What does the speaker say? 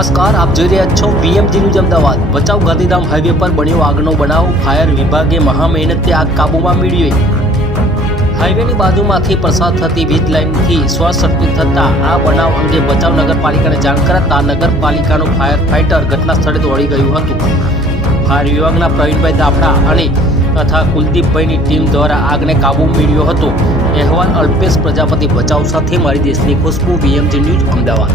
નમસ્કાર, આપ જોઈ રહ્યા છો VMG news Ahmedabad. Bhachau Gandhidham highway પર બન્યો આગનો બનાવ। ફાયર વિભાગે મહા મહેનતે આગ કાબૂમાં મેળવી। હાઈવેની બાજુમાંથી પસાર થતી વીજ લાઇનથી શોર્ટ સર્કિટ થતાં આ બનાવ અંગે ભચાઉ નગરપાલિકાને જાણ કરાતા નગરપાલિકાનું ફાયર ફાઇટર ઘટના સ્થળે દોડી ગયું હતું। ફાયર વિભાગના પ્રવીણભાઈ દાફડા અને તથા કુલદીપભાઈની ટીમ દ્વારા આગને કાબૂ મેળવ્યો હતો। અહેવાલ અલ્પેશ પ્રજાપતિ, ભચાઉ। સાથે મારી દેશની ખુશ્બુ, VMG ન્યૂઝ અમદાવાદ।